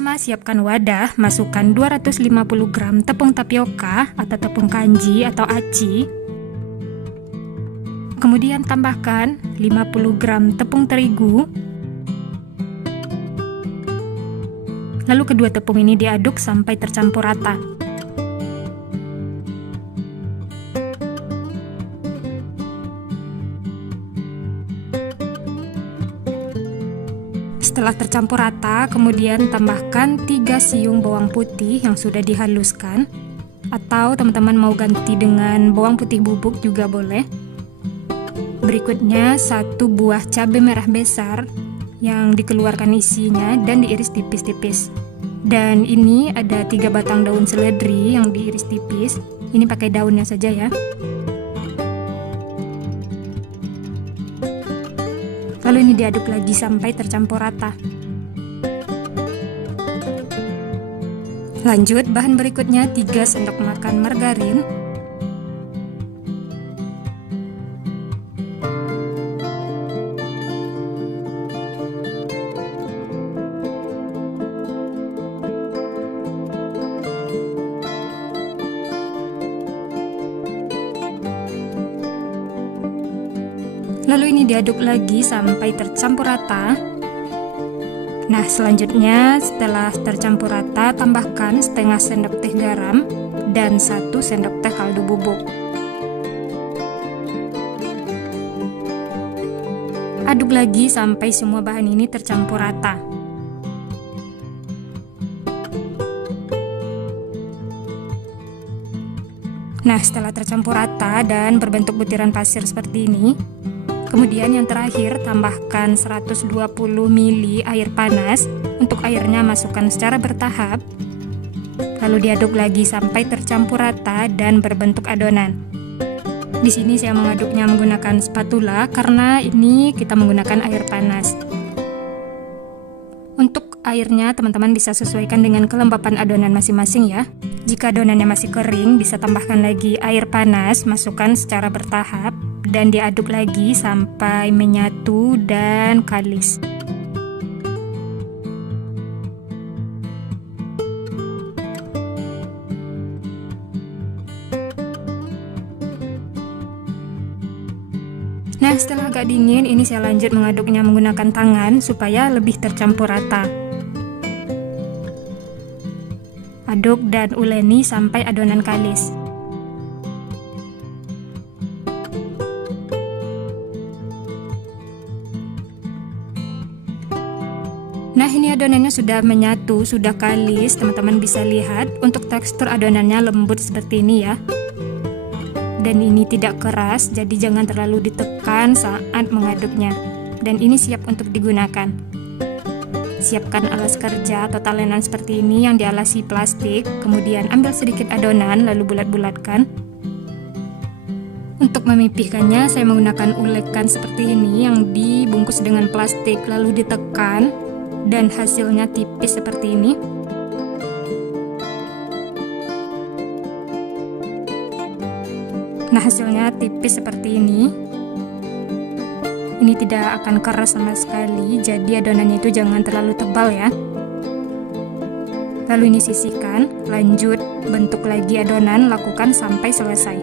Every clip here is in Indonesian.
pertama, siapkan wadah, masukkan 250 gram tepung tapioka atau tepung kanji atau aci. Kemudian tambahkan 50 gram tepung terigu. Lalu kedua tepung ini diaduk sampai tercampur rata. Setelah tercampur rata, kemudian tambahkan 3 siung bawang putih yang sudah dihaluskan, atau teman-teman mau ganti dengan bawang putih bubuk juga boleh. Berikutnya 1 buah cabai merah besar yang dikeluarkan isinya dan diiris tipis-tipis. Dan ini ada 3 batang daun seledri yang diiris tipis. Ini pakai daunnya saja ya. Lalu ini diaduk lagi sampai tercampur rata. Lanjut, bahan berikutnya 3 sendok makan margarin, lalu ini diaduk lagi sampai tercampur rata. Nah, selanjutnya setelah tercampur rata, tambahkan setengah sendok teh garam dan 1 sendok teh kaldu bubuk. Aduk lagi sampai semua bahan ini tercampur rata. Nah, setelah tercampur rata dan berbentuk butiran pasir seperti ini, kemudian yang terakhir, tambahkan 120 ml air panas. Untuk airnya masukkan secara bertahap. Lalu diaduk lagi sampai tercampur rata dan berbentuk adonan. Di sini saya mengaduknya menggunakan spatula karena ini kita menggunakan air panas. Untuk airnya teman-teman bisa sesuaikan dengan kelembapan adonan masing-masing ya. Jika adonannya masih kering, bisa tambahkan lagi air panas, masukkan secara bertahap dan diaduk lagi sampai menyatu dan kalis. Nah, setelah agak dingin, ini saya lanjut mengaduknya menggunakan tangan supaya lebih tercampur rata. Aduk dan uleni sampai adonan kalis. Nah, ini adonannya sudah menyatu, sudah kalis. Teman-teman bisa lihat untuk tekstur adonannya lembut seperti ini ya. Dan ini tidak keras, jadi jangan terlalu ditekan saat mengaduknya. Dan ini siap untuk digunakan. Siapkan alas kerja atau talenan seperti ini yang dialasi plastik. Kemudian ambil sedikit adonan lalu bulat-bulatkan. Untuk memipihkannya saya menggunakan ulekan seperti ini yang dibungkus dengan plastik lalu ditekan. Dan hasilnya tipis seperti ini. Nah, hasilnya tipis seperti ini. Ini tidak akan keras sama sekali, jadi adonannya itu jangan terlalu tebal ya. Lalu ini sisihkan, lanjut bentuk lagi adonan, lakukan sampai selesai.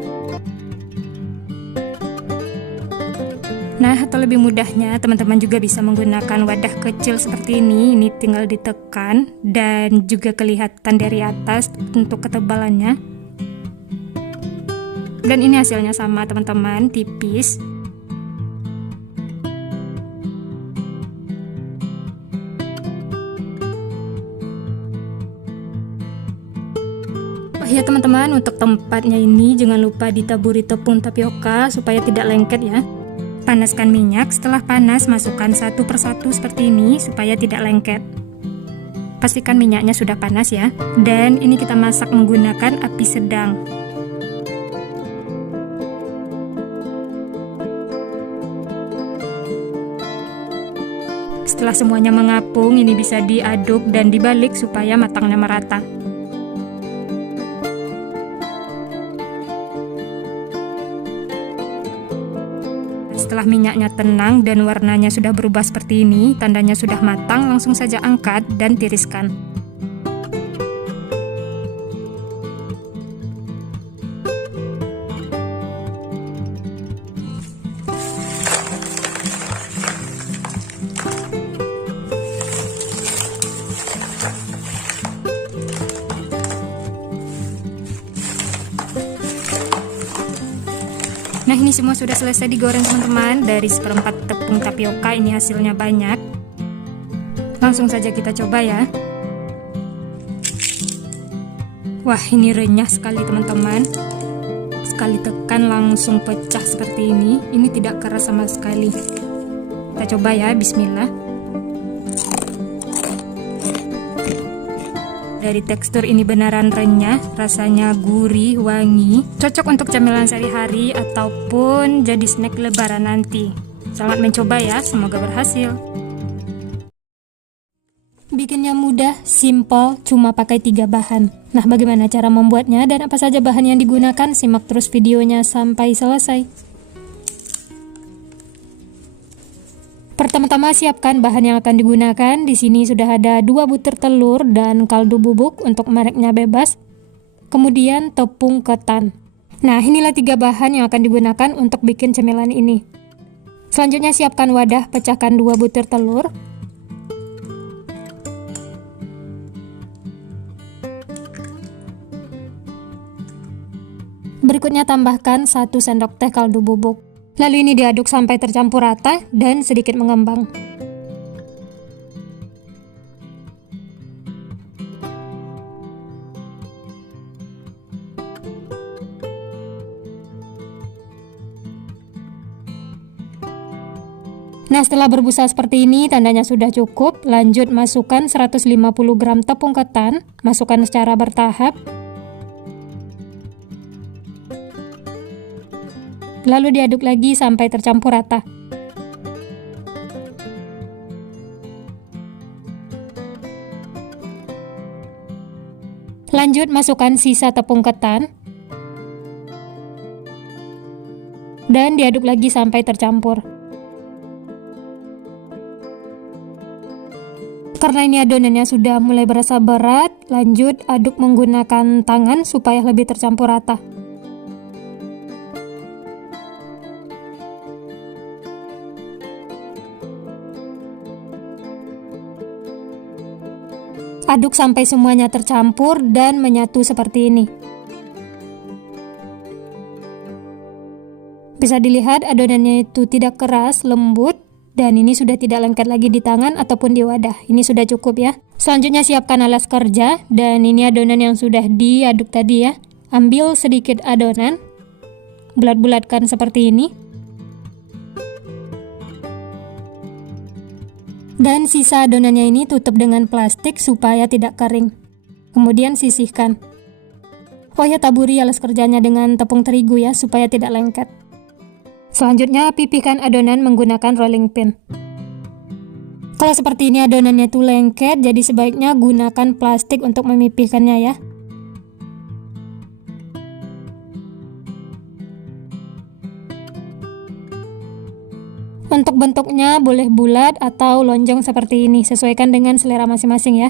Nah, atau lebih mudahnya teman-teman juga bisa menggunakan wadah kecil seperti ini. Ini tinggal ditekan dan juga kelihatan dari atas untuk ketebalannya. Dan ini hasilnya sama teman-teman, tipis. Oh ya teman-teman, untuk tempatnya ini jangan lupa ditaburi tepung tapioka supaya tidak lengket ya. Panaskan minyak, setelah panas masukkan satu persatu seperti ini supaya tidak lengket. Pastikan minyaknya sudah panas ya. Dan ini kita masak menggunakan api sedang. Setelah semuanya mengapung, ini bisa diaduk dan dibalik supaya matangnya merata. Setelah minyaknya tenang dan warnanya sudah berubah seperti ini, tandanya sudah matang, langsung saja angkat dan tiriskan. semua sudah selesai digoreng teman-teman. Dari seperempat tepung tapioka ini hasilnya banyak. Langsung saja kita coba ya. Wah, ini renyah sekali teman-teman. Sekali tekan langsung pecah seperti ini. Ini tidak keras sama sekali. Kita coba ya, bismillah. Dari tekstur ini beneran renyah, rasanya gurih, wangi, cocok untuk camilan sehari-hari ataupun jadi snack lebaran nanti. Selamat mencoba ya, semoga berhasil. Bikinnya mudah, simple, cuma pakai 3 bahan. Nah, bagaimana cara membuatnya dan apa saja bahan yang digunakan? Simak terus videonya sampai selesai. Pertama-tama siapkan bahan yang akan digunakan. Di sini sudah ada 2 butir telur dan kaldu bubuk untuk mereknya bebas. Kemudian tepung ketan. Nah, inilah 3 bahan yang akan digunakan untuk bikin cemilan ini. Selanjutnya siapkan wadah, pecahkan 2 butir telur. Berikutnya tambahkan 1 sendok teh kaldu bubuk. Lalu ini diaduk sampai tercampur rata dan sedikit mengembang. Nah, setelah berbusa seperti ini, tandanya sudah cukup. Lanjut masukkan 150 gram tepung ketan, masukkan secara bertahap. Lalu diaduk lagi sampai tercampur rata. Lanjut masukkan sisa tepung ketan dan diaduk lagi sampai tercampur. Karena ini adonannya sudah mulai berasa berat, lanjut aduk menggunakan tangan supaya lebih tercampur rata. Aduk sampai semuanya tercampur dan menyatu seperti ini. Bisa dilihat adonannya itu tidak keras, lembut, dan ini sudah tidak lengket lagi di tangan ataupun di wadah. Ini sudah cukup ya. Selanjutnya siapkan alas kerja, dan ini adonan yang sudah diaduk tadi ya. Ambil sedikit adonan, bulat-bulatkan seperti ini. Dan sisa adonannya ini tutup dengan plastik supaya tidak kering. Kemudian sisihkan. Oh ya, taburi alas kerjanya dengan tepung terigu ya, supaya tidak lengket. Selanjutnya pipihkan adonan menggunakan rolling pin. Kalau seperti ini adonannya itu lengket, jadi sebaiknya gunakan plastik untuk memipihkannya ya. Untuk bentuknya boleh bulat atau lonjong seperti ini, sesuaikan dengan selera masing-masing ya.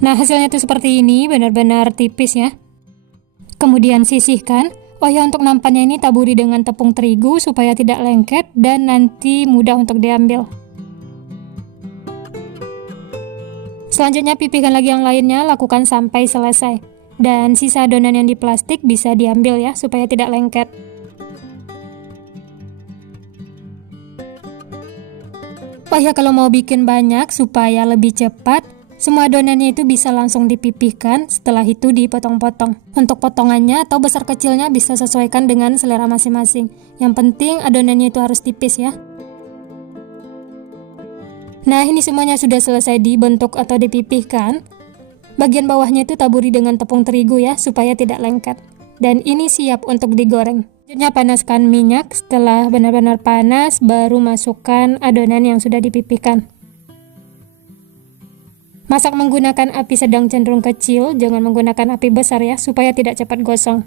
Nah, hasilnya tuh seperti ini, benar-benar tipis ya. Kemudian sisihkan. Oh ya, untuk nampannya ini taburi dengan tepung terigu supaya tidak lengket dan nanti mudah untuk diambil. Selanjutnya pipihkan lagi yang lainnya, lakukan sampai selesai. Dan sisa adonan yang di plastik bisa diambil ya, supaya tidak lengket. Oh ya, kalau mau bikin banyak supaya lebih cepat, semua adonannya itu bisa langsung dipipihkan, setelah itu dipotong-potong. Untuk potongannya atau besar kecilnya bisa sesuaikan dengan selera masing-masing. Yang penting adonannya itu harus tipis ya. Nah, ini semuanya sudah selesai dibentuk atau dipipihkan. Bagian bawahnya itu taburi dengan tepung terigu ya, supaya tidak lengket. Dan ini siap untuk digoreng. Selanjutnya panaskan minyak. Setelah benar-benar panas, baru masukkan adonan yang sudah dipipihkan. Masak menggunakan api sedang cenderung kecil, jangan menggunakan api besar ya, supaya tidak cepat gosong.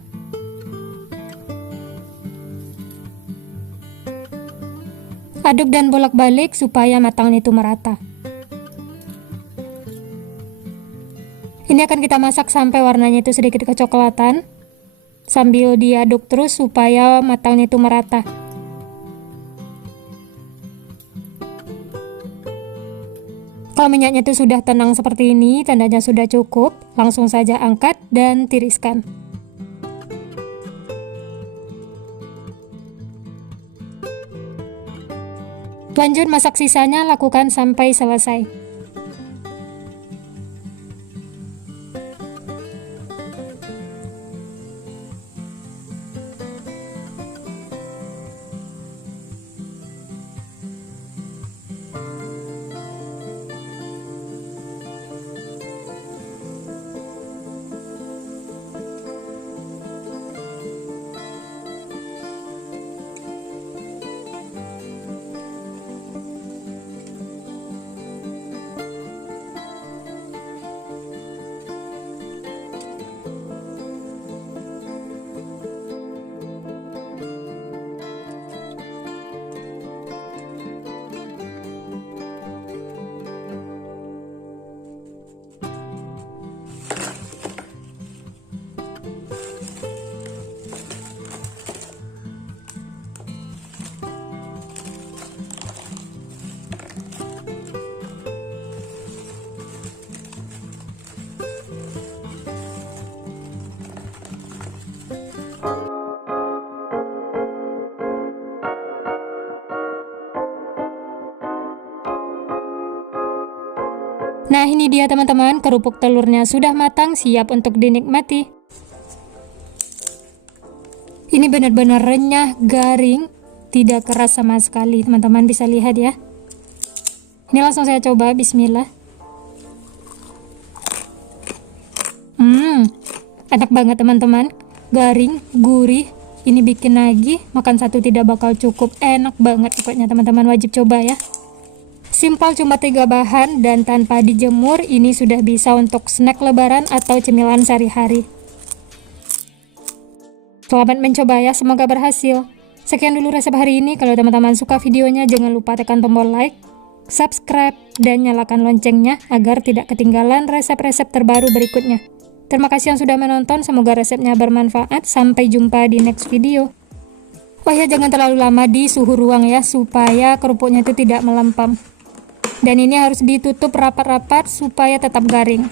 Aduk dan bolak-balik supaya matangnya itu merata. Ini akan kita masak sampai warnanya itu sedikit kecoklatan, sambil diaduk terus supaya matangnya itu merata. Kalau minyaknya itu sudah tenang seperti ini, tandanya sudah cukup. Langsung saja angkat dan tiriskan. Lanjut masak sisanya, lakukan sampai selesai. Nah, ini dia teman-teman, kerupuk telurnya sudah matang, siap untuk dinikmati. Ini benar-benar renyah, garing, tidak keras sama sekali. Teman-teman bisa lihat ya. Ini langsung saya coba, bismillah. Enak banget teman-teman. Garing, gurih. Ini bikin lagi, makan satu tidak bakal cukup. Enak banget pokoknya teman-teman, wajib coba ya. Simpel, cuma 3 bahan dan tanpa dijemur, ini sudah bisa untuk snack lebaran atau cemilan sehari-hari. Selamat mencoba ya, semoga berhasil. Sekian dulu resep hari ini. Kalau teman-teman suka videonya, jangan lupa tekan tombol like, subscribe, dan nyalakan loncengnya agar tidak ketinggalan resep-resep terbaru berikutnya. Terima kasih yang sudah menonton, semoga resepnya bermanfaat. Sampai jumpa di next video. Oh ya, jangan terlalu lama di suhu ruang ya, supaya kerupuknya itu tidak melempem. Dan ini harus ditutup rapat-rapat supaya tetap garing.